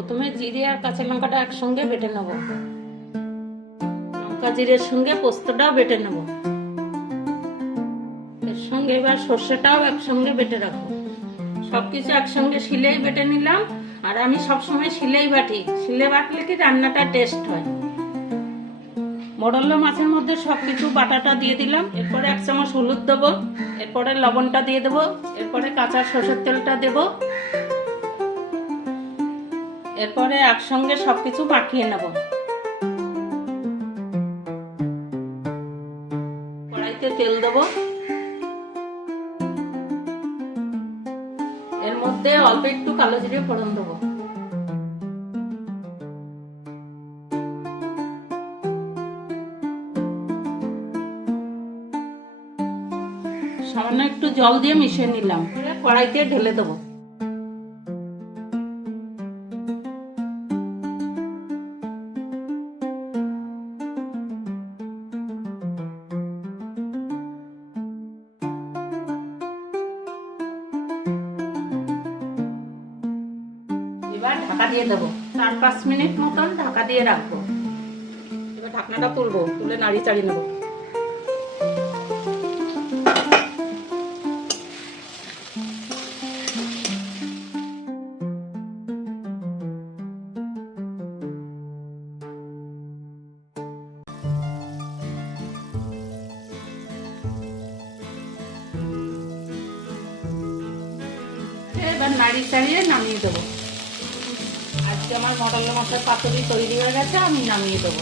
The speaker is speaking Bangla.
প্রথমে জিরে আর কাঁচা লঙ্কাটা একসঙ্গে বেটে নেব। লঙ্কা জিরের সঙ্গে পোস্তটাও বেটে নেব। এর সঙ্গে এবার সর্ষেটাও একসঙ্গে বেটে রাখবো। সবকিছু একসঙ্গে শিলেই বেটে নিলাম। আর আমি সবসময় শিলেই বাটি, শিলে বাটলে কি রান্নাটা টেস্ট হয়। মোড়ল্লা মাছের মধ্যে সবকিছু বাটাটা দিয়ে দিলাম। এরপরে 1 চামচ হলুদ দেবো, এরপরে লবণটা দিয়ে দেবো, এরপরে কাঁচা সরষের তেলটা দেবো, এরপরে একসঙ্গে সবকিছু মাখিয়ে নেব। কড়াইতে তেল দেবো, এর মধ্যে অল্প একটু কালো জিরে ফোড়ন দেবো। সামান্য একটু জল দিয়ে মিশিয়ে নিলাম, কড়াইতে ঢেলে দেবো। এবার ঢাকা দিয়ে দেবো, 4-5 মিনিট মতন ঢাকা দিয়ে রাখবো। এবার ঢাকনাটা তুলবো, তুলে নাড়ি চাড়িয়ে নেবো। এবার নাড়ি চাড়িয়ে নামিয়ে দেবো। আজকে আমার মোড়ল্লা মাছের পাতুরি তৈরি হয়ে গেছে, আমি নামিয়ে দেবো।